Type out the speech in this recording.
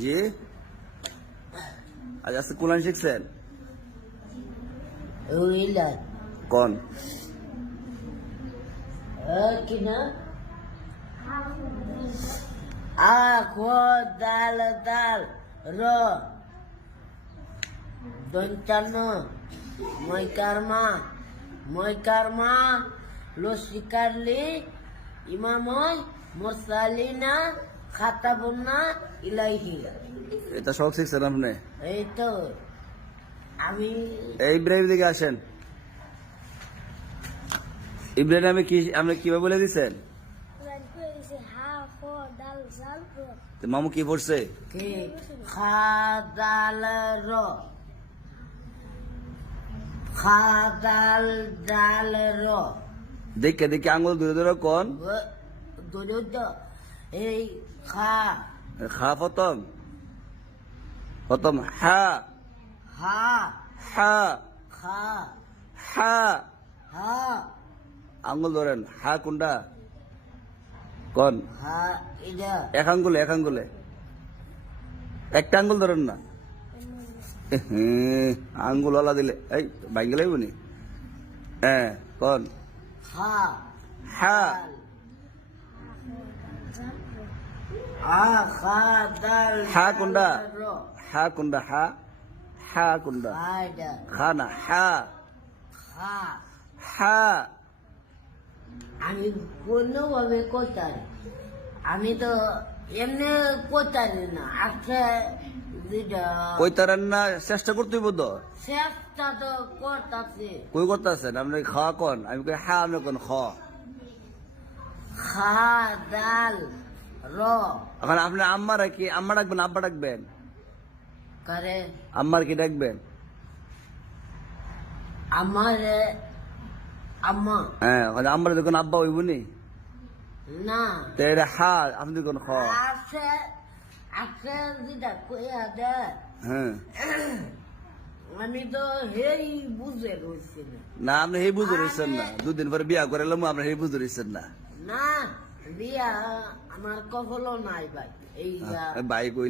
জি আজ আজকে কোরআন শিখছেন কোন কিনা দাল দাল র দন্তান্ন ময়কারমা লসিকারলি ইমাময় মুরসালিনা খাতাবুন্না ইলাইহি। এটা সব শিখছেন আপনি? এই তো আমি এই ইব্রাহিম দিকে আসেন। ইব্রাহিম আমি কি আপনি কিভাবে বলে দিচ্ছেন? মামু কি পড়ছে? কি খাদাল র খাদাল দাল র দেখে দেখে আঙুল ধরে ধরে কোন এই খা খা প্রথম প্রথম হা হা হা খা হা হা আঙুল ধরেন হা কোনটা কোন হা এটা এক আঙ্গুলে একটা আঙ্গুল ধরেন না আঙ্গুল ওলা দিলে এই ভাঙ্গে লাগবে নি হ্যাঁ কোন হা হা খা দাল হা কোনটা র হা কোনটা হা হা কোনটা খা এটা খা না হা খা হা আমি কোনোভাবে কোথায় আমি তো এমনি কোথায় না আচ্ছা যেটা কই তারেন না চেষ্টা করতে হইব তো চেষ্টা তো করতেছে কই করতেছেন আপনি খাওয়া কোন আমি কই হা আপনি কোন খ খা দাল র এখন আপনি আম্মা রাখি আম্মা ডাকবেন আব্বা ডাকবেন করে আম্মার কি ডাকবেন আমার আম্মা হ্যাঁ আম্মার যখন আব্বা হইব নি না তো এটা হা আপনি কোন খ আছে আছে যেটা কইয়া দে হ্যাঁ আমি তো হেই বুঝে রয়েছি না না আপনি সেই বুঝে রয়েছেন না দুদিন পরে বিয়া করে এলাম আপনি সেই বুঝে রয়েছেন না না বিয়া আমার কখনো নাই ভাই এই ভাই কই